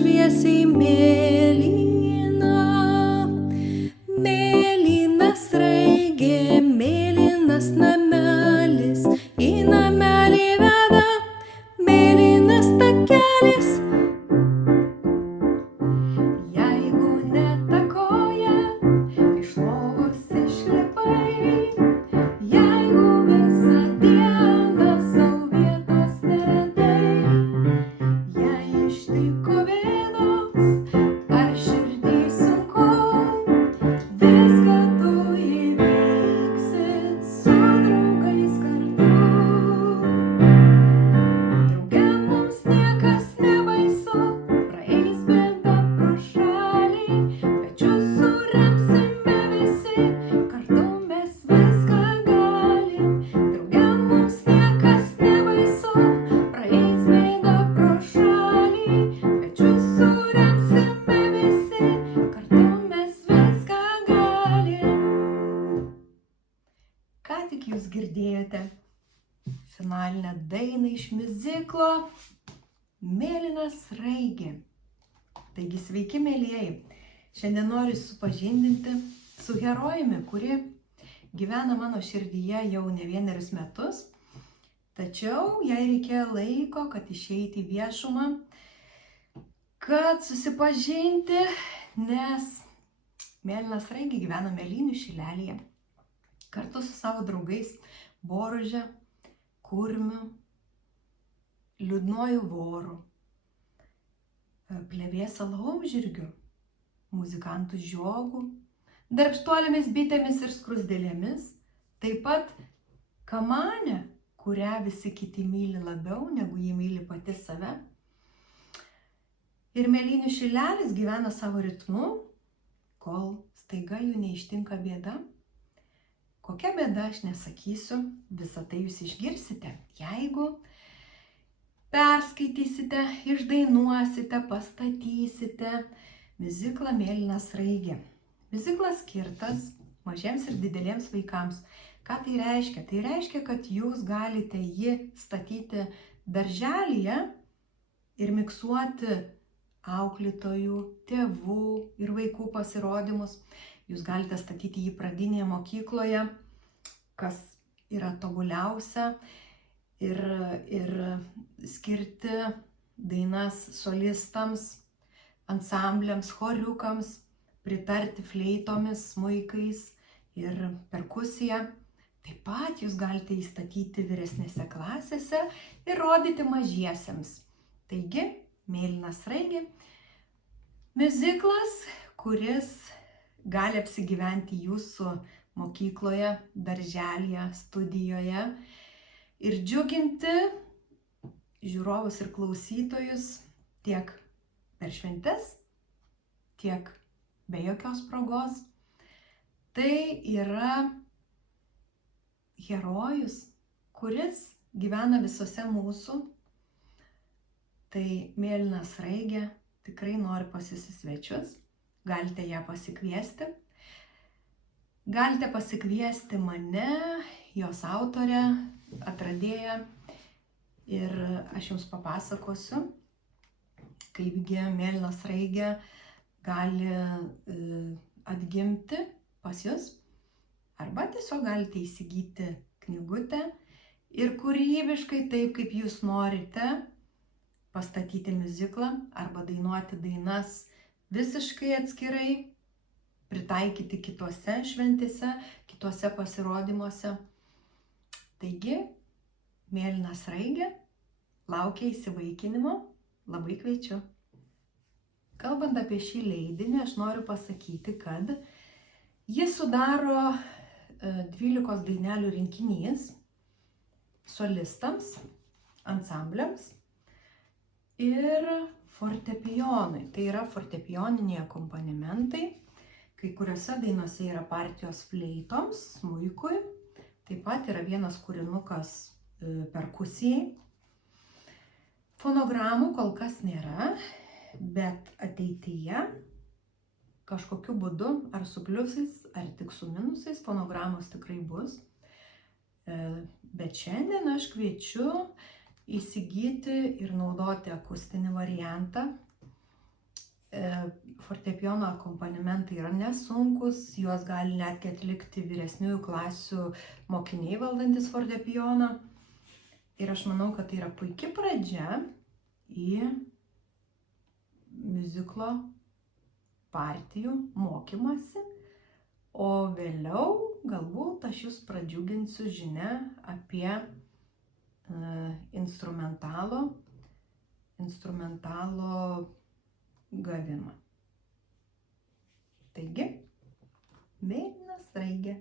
šviesiai mėlyna, mėlyna sraigė, mėlynas namelis, į namelį veda mėlynas takelis. Jeigu ne ta koja iš lovos išlipai, jeigu visą dieną sau vietos neradai, jei ištiko bėdos ar širdį sunku, viską tu įveiksi su draugais kartu. Drauge mums niekas nebaisu, praeis bėda pro šalį, pečius suremsime visi, kartu mes viską galim. Drauge mums niekas nebaisu, praeis bėda pro šalį, pečius suremsime visi, kartu mes viską galim. Ką tik jūs girdėjote finalinę dainą iš miuziklo Mėlyna sraigė. Taigi sveiki, mielieji. Šiandien noriu supažindinti su herojumi, kuri gyvena mano širdyje jau ne vienerius metus. Tačiau jai reikėjo laiko, kad išeiti į viešumą, kad susipažinti, nes Mėlyna sraigė gyvena Mėlynių šilelyje. Kartu su savo draugais Boruže, Kurmiu, Liūdnuoju voru, Plevėsa laumžirgiu, Muzikantų žiogu, Darbštuolėmis bitėmis ir skruzdėlėmis, taip pat Kamanė, kurią visi kiti myli labiau, negu ji myli pati save. Ir Mėlynių šilelis gyvena savo ritmu, kol staiga jų neištinka bėda. Kokia bėda, aš nesakysiu, visą tai jūs išgirsite, jeigu perskaitysite, išdainuosite, pastatysite miuziklą Mėlyna sraigė. Miuziklas skirtas mažiems ir dideliems vaikams. Ką tai reiškia? Tai reiškia, kad jūs galite jį statyti darželyje ir miksuoti auklėtojų, tėvų ir vaikų pasirodymus. Jūs galite statyti jį pradinėje mokykloje, kas yra tobuliausia, ir skirti dainas solistams, ansambliams, choriukams, pritarti fleitomis, smuikais ir perkusija. Taip pat jūs galite įstatyti vyresnėse klasėse ir rodyti mažiesiems. Taigi, Mėlyna sraigė miuziklas, kuris gali apsigyventi jūsų mokykloje, darželyje, studijoje ir džiuginti žiūrovus ir klausytojus tiek per šventes, tiek be jokios progos. Tai yra herojus, kuris gyvena visose mūsų. Tai Mėlyna sraigė tikrai nori pas jus į svečius. Galite ją pasikviesti. Galite pasikviesti mane, jos autorę, atradėją. Ir aš jums papasakosiu, kaipgi Mėlyna sraigė gali atgimti pas jus. Arba tiesiog galite įsigyti knygutę ir kūrybiškai, taip kaip jūs norite, pastatyti miuziklą arba dainuoti dainas visiškai atskirai, pritaikyti kitose šventėse, kitose pasirodymuose. Taigi, Mėlyna sraigė laukia įsivaikinimo, labai kviečiu. Kalbant apie šį leidinį, aš noriu pasakyti, kad jis sudaro 12 dainelių rinkinys solistams, ansambliams ir fortepijonui. Tai yra fortepijoniniai akompanimentai. Kai kuriuose dainose yra partijos fleitoms, smuikui. Taip pat yra vienas kūrinukas perkusijai. Fonogramų kol kas nėra, bet ateityje kažkokiu būdu, ar su pliusais, ar tik su minusais, fonogramos tikrai bus. Bet šiandien aš kviečiu įsigyti ir naudoti akustinį variantą. fortepijono akompanimentai yra nesunkus, juos gali netgi atlikti vyresniųjų klasių mokiniai valdantis fortepijoną. Ir aš manau, kad tai yra puikia pradžia į miuziklo partijų mokymasi, o vėliau galbūt aš jūs pradžiuginsiu žinia apie instrumentalo gavimą. Taigi, mėlyna sraigė.